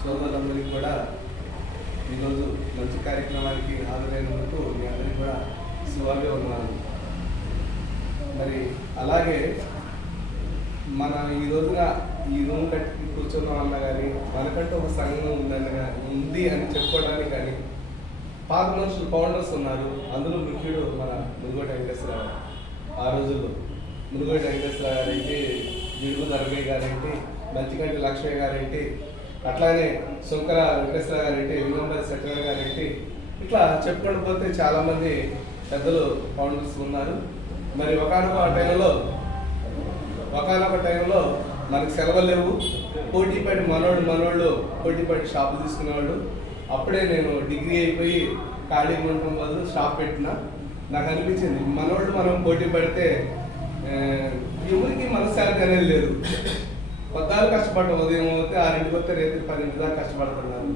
సోదరులందరికీ కూడా ఈరోజు మంచి కార్యక్రమానికి హాజరైనందుకు మీ అందరికీ కూడా శుభాగా మరి అలాగే మన ఈ రోజున ఈ రూమ్ కట్టి కూర్చున్నామన్న కానీ మనకంటూ ఒక సంఘం ఉందని ఉంది అని చెప్పుకోవడానికి కానీ పాత మనుషులు ఫౌండర్స్ ఉన్నారు. అందులో ముఖ్యుడు మన మునుగోటి వెంకటేశ్వర ఆ రోజుల్లో మునుగోటి వెంకటేశ్వర గారేంటి జిడుగు దర్గయ్య గారేంటి మంచిగంటి లక్ష్మయ్య గారేంటి అట్లానే సుంకర వెంకటేశ్వర గారేంటి వినంబర్ సత్యనారాయణ ఏంటి ఇట్లా చెప్పుకుంటూ పోతే చాలామంది పెద్దలు ఫౌండర్స్ ఉన్నారు మరి ఒకనొక టైంలో ఒకనొక టైంలో మనకు సెలవులు లేవు. పోటీపడి మనోళ్ళు మనోళ్ళు పోటీపడి షాపు తీసుకునేవాళ్ళు. అప్పుడే నేను డిగ్రీ అయిపోయి ఖాళీగా ఉండటం వల్ల షాప్ పెట్టిన. నాకు అనిపించింది మనోళ్ళు మనం పోటీ పడితే ఎవరికి మనశ్శాంతి అనేది లేదు. పొద్దాలు కష్టపడ్డాం ఉదయం పోతే ఆరింటికి వస్తే రేపు పదింటి దాకా కష్టపడుతున్నారు.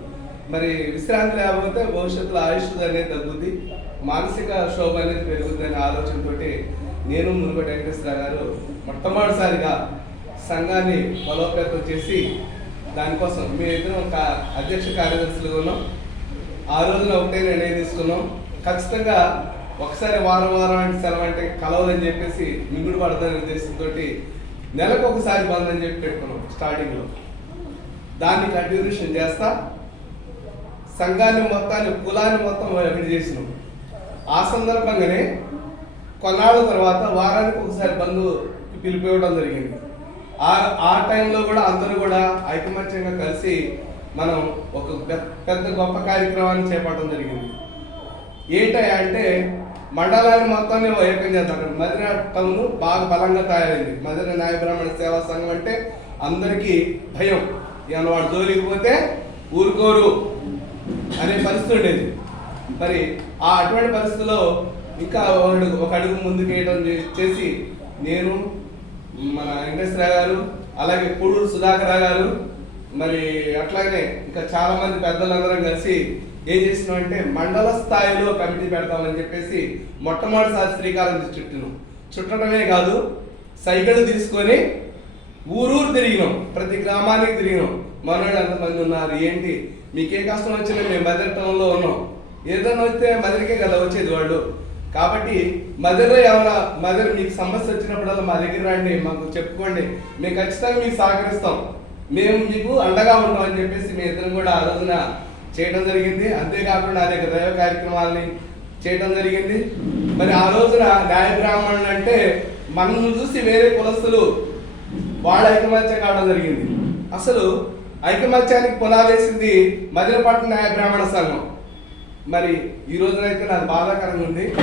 మరి విశ్రాంతి లేకపోతే భవిష్యత్తులో ఆయుష్ అనేది తగ్గుద్ది మానసిక శోభ అనేది పెరుగుద్ది అనే ఆలోచనతోటి నేను మునుగోటి వెంకటేశ్వర గారు మొట్టమొదటిసారిగా సంఘాన్ని బలోపేతం చేసి దానికోసం మీ ఒక అధ్యక్ష కార్యదర్శులుగా ఉన్నాం. ఆ రోజున ఒకటే నిర్ణయం తీసుకున్నాం. ఖచ్చితంగా ఒకసారి వారం వారం అంటే సెలవు అంటే కలవదని చెప్పేసి మిగుడు పడతానే ఉద్దేశంతో నెలకు ఒకసారి బంద్ అని చెప్పి పెట్టుకున్నాం స్టార్టింగ్లో దాన్ని కంటిన్యూషన్ చేస్తా. సంఘాన్ని మొత్తాన్ని కులాన్ని మొత్తం ఒకటి చేసినాం. ఆ సందర్భంగానే కొన్నాళ్ళ తర్వాత వారానికి ఒకసారి బంధు పిలిపివ్వడం జరిగింది. ఆ ఆ టైంలో కూడా అందరూ కూడా ఐకమత్యంగా కలిసి మనం ఒక పెద్ద- పెద్ద గొప్ప కార్యక్రమాన్ని చేపట్టడం జరిగింది. ఏంటంటే అంటే మండలాన్ని మొత్తాన్ని ఏకం చేద్దాం అక్కడ టౌన్ బాగా బలంగా తయారైంది. మదిర న్యాయ బ్రాహ్మణ సేవా సంఘం అంటే అందరికీ భయం. ఇవాళ వాడు జోలికి పోతే ఊరుకోరు అనే పరిస్థితి ఉండేది. మరి ఆ అటువంటి పరిస్థితిలో ఇంకా వాళ్ళు ఒక అడుగు ముందుకు వేయడం చేసి నేను మన వెంకటేశ్వర గారు అలాగే పూడూరు సుధాకర్ గారు మరి అట్లాగే ఇంకా చాలా మంది పెద్దలందరం కలిసి ఏం చేసినాం అంటే మండల స్థాయిలో కమిటీ పెడతామని చెప్పేసి మొట్టమొదటిసారి శ్రీకారం చుట్టి చుట్టినాం. చుట్టడమే కాదు సైకిల్ తీసుకొని ఊరూరు తిరిగినాం. ప్రతి గ్రామానికి తిరిగినాం. మనోడు ఎంతమంది ఉన్నారు? ఏంటి? మీకే కష్టం వచ్చినా మేము మదర్ టౌన్లో ఉన్నాం. ఏదైనా వస్తే మదరికే కదా వచ్చేది వాళ్ళు. కాబట్టి మదర్లో ఏమైనా మదర్ మీకు సమస్య వచ్చినప్పుడల్లా మా దగ్గర రండి మాకు చెప్పుకోండి. మేము ఖచ్చితంగా మీకు సహకరిస్తాం. మేము మీకు అండగా ఉంటాం అని చెప్పేసి మీ ఇద్దరం కూడా ఆ రోజున చేయడం జరిగింది. అంతేకాకుండా అనేక దైవ కార్యక్రమాలని చేయడం జరిగింది. మరి ఆ రోజున న్యాయ బ్రాహ్మణులు అంటే మనల్ని చూసి వేరే కులస్తులు వాళ్ళ ఐకమత్యం కావడం జరిగింది. అసలు ఐకమత్యానికి పునాదేసింది మదిలపట్నం న్యాయ బ్రాహ్మణ సంఘం. మరి ఈ రోజునైతే నాకు బాధాకరంగా ఉంది.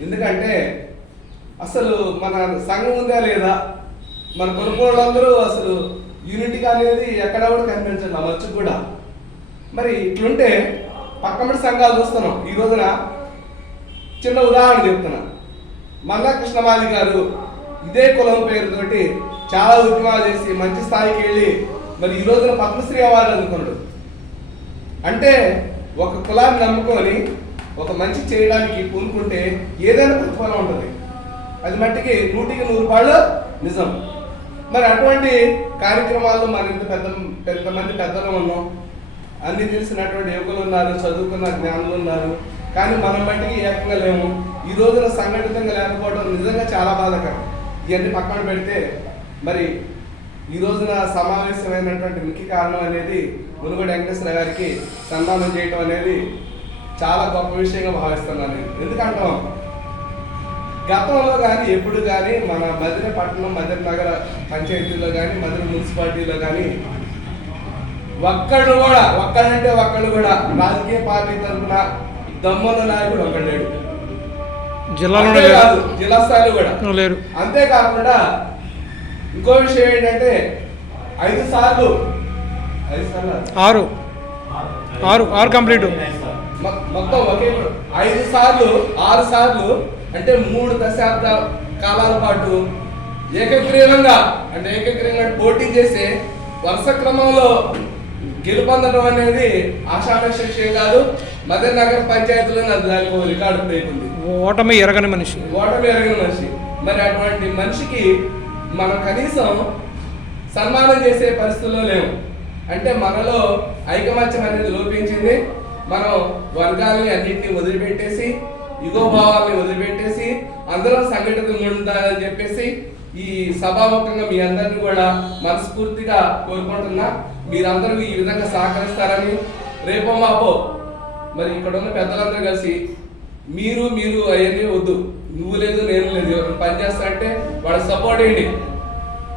ఎందుకంటే అసలు మన సంఘం ఉందా లేదా? మన కొనుగోళ్ళందరూ అసలు యూనిటీ అనేది ఎక్కడ కూడా కనిపించండి ఆ మచ్చు కూడా. మరి ఇట్లుంటే పక్కమటి సంఘాలు చూస్తున్నాం. ఈ రోజున చిన్న ఉదాహరణ చెప్తున్నా. మల్లా కృష్ణమాలి గారు ఇదే కులం పేరుతోటి చాలా ఉద్యమాలు చేసి మంచి స్థాయికి వెళ్ళి మరి ఈ రోజున పద్మశ్రీ అవార్డు అందుకున్నాడు. అంటే ఒక కులాన్ని నమ్ముకొని ఒక మంచి చేయడానికి పూనుకుంటే ఏదైనా ప్రతిఫలం ఉంటుంది. అది మట్టికి నూటికి నూరు పాళ్ళు నిజం. మరి అటువంటి కార్యక్రమాల్లో మరి ఇంత పెద్ద పెద్ద మంది పెద్దలు ఉన్నాం. అన్ని తెలిసినటువంటి యువకులు ఉన్నారు చదువుకున్న జ్ఞానులు ఉన్నారు. కానీ మనం బయటికి ఏకంగా లేము. ఈ రోజున సంఘటితంగా లేకపోవడం నిజంగా చాలా బాధకరం. ఇవన్నీ పక్కన పెడితే మరి ఈ రోజున సమావేశమైనటువంటి ముఖ్య కారణం అనేది మునుగోడు వెంకటేశ్వర గారికి సన్మానం చేయటం అనేది చాలా గొప్ప విషయంగా భావిస్తున్నాను నేను. ఎందుకంటాం గతంలో కానీ ఎప్పుడు కానీ మన మదిర పట్టణం మదిర నగర పంచాయతీలో కానీ మదిర మున్సిపాలిటీలో కానీ ఒక్కళ్ళు కూడా ఒక్కడంటే ఒక్కళ్ళు కూడా రాజకీయ పార్టీ తరఫున దమ్మున్న నాయకుడు ఒక్కడు లేడు. జిల్లాలోనే అంతేకాదు, లేరు జిల్లా స్థాయిలో కూడా. లేరు అంతేకాకుండా ఇంకో విషయం ఏంటంటే ఐదు సార్లు ఐదు సార్లు? ఆరు. ఆరు ఆరు కంప్లీట్. మొత్తం ఒకే ఐదు సార్లు ఆరు సార్లు అంటే మూడు దశాబ్ద కాలాల పాటు ఏకగ్రీవంగా అంటే ఏకగ్రీవంగా పోటీ చేసే వరుస క్రమంలో గెలుపొందడం అనేది ఆషామాష విషయం కాదు మదర్ నగర్ పంచాయతీలో నాకు దానికి ఒక రికార్డు పేరుంది ఓటమి ఎరగని మనిషి. ఓటమి ఎరగిన మనిషి. మరి అటువంటి మనిషికి మనం కనీసం సన్మానం చేసే పరిస్థితుల్లో లేవు అంటే మనలో ఐకమత్యం అనేది లోపించింది. మనం వర్గాలని అన్నింటినీ వదిలిపెట్టేసి ఇగో భావాన్ని వదిలిపెట్టేసి అందరం సంఘటితంగా ఉండాలని చెప్పేసి ఈ సభాముఖంగా మీ అందరిని కూడా మనస్ఫూర్తిగా కోరుకుంటున్నా. మీరందరూ ఈ విధంగా సహకరిస్తారని రేపో మాపో. మరి ఇక్కడ ఉన్న పెద్దలందరూ కలిసి మీరు మీరు అవన్నీ వద్దు. నువ్వు లేదు నేను లేదు. ఎవరైనా పని చేస్తా వాళ్ళకి సపోర్ట్ చేయండి.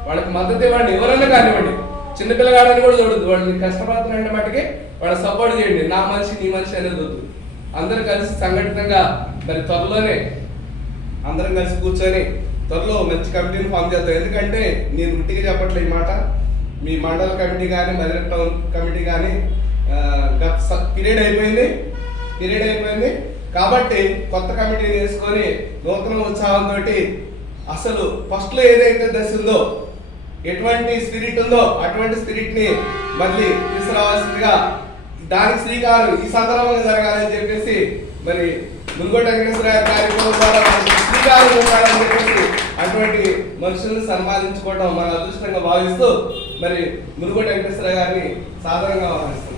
వాళ్ళకి మద్దతు ఇవ్వండి. ఎవరైనా కానివ్వండి. చిన్నపిల్లగాడని కూడా చూడదు వాళ్ళని కష్టపడుతున్న మటుకే వాళ్ళకి సపోర్ట్ చేయండి. నా మనిషి నీ మనిషి అనేది వద్దు. అందరూ కలిసి సంఘటితంగా మరి త్వరలోనే అందరం కలిసి కూర్చొని త్వరలో మంచి కమిటీని ఫామ్ చేద్దాం. ఎందుకంటే నేను ఉట్టిగా చెప్పట్లే ఈ మాట. మీ మండల కమిటీ కానీ మరి టౌన్ కమిటీ కానీ గత పీరియడ్ అయిపోయింది. పీరియడ్ అయిపోయింది. కాబట్టి కొత్త కమిటీని వేసుకొని నూతన ఉత్సాహంతో అసలు ఫస్ట్లో ఏదైతే దశ ఉందో ఎటువంటి స్పిరిట్ ఉందో అటువంటి స్పిరిట్ని మళ్ళీ తీసుకురావాల్సిందిగా దానికి శ్రీకారం ఈ సందర్భంగా జరగాలని చెప్పేసి మరి ముంగోట వెంకటేశ్వర కార్యక్రమం ద్వారా శ్రీకారం ఉండాలని చెప్పేసి అటువంటి మనుషులను సన్మానించుకోవడం మన అదృష్టంగా భావిస్తూ మరి మునుగోట వెంకటేశ్వర గారిని సాధారణంగా భావిస్తున్నాం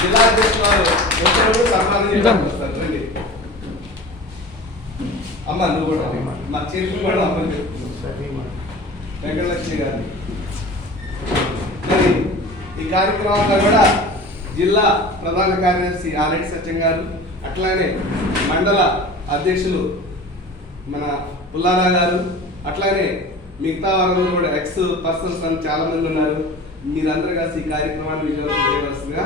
జిల్లా అధ్యక్షులు వారు వచ్చినప్పుడు సన్మానం రండి. అమ్మ నువ్వు కూడా మా చేతులు కూడా అమ్మని చెప్తున్నాను వెంకటలక్ష్మి గారిని. మరి ఈ కార్యక్రమంలో కూడా జిల్లా ప్రధాన కార్యదర్శి ఆరెడ్డి సత్యం గారు అట్లానే మండల అధ్యక్షులు మన పుల్లారా గారు అట్లానే మిగతా వారంలో కూడా ఎక్స్ పర్సన్స్ అని చాలా మంది ఉన్నారు. మీరందరూ కలిసి ఈ కార్యక్రమాన్ని విజయవంతం చేయవలసిందిగా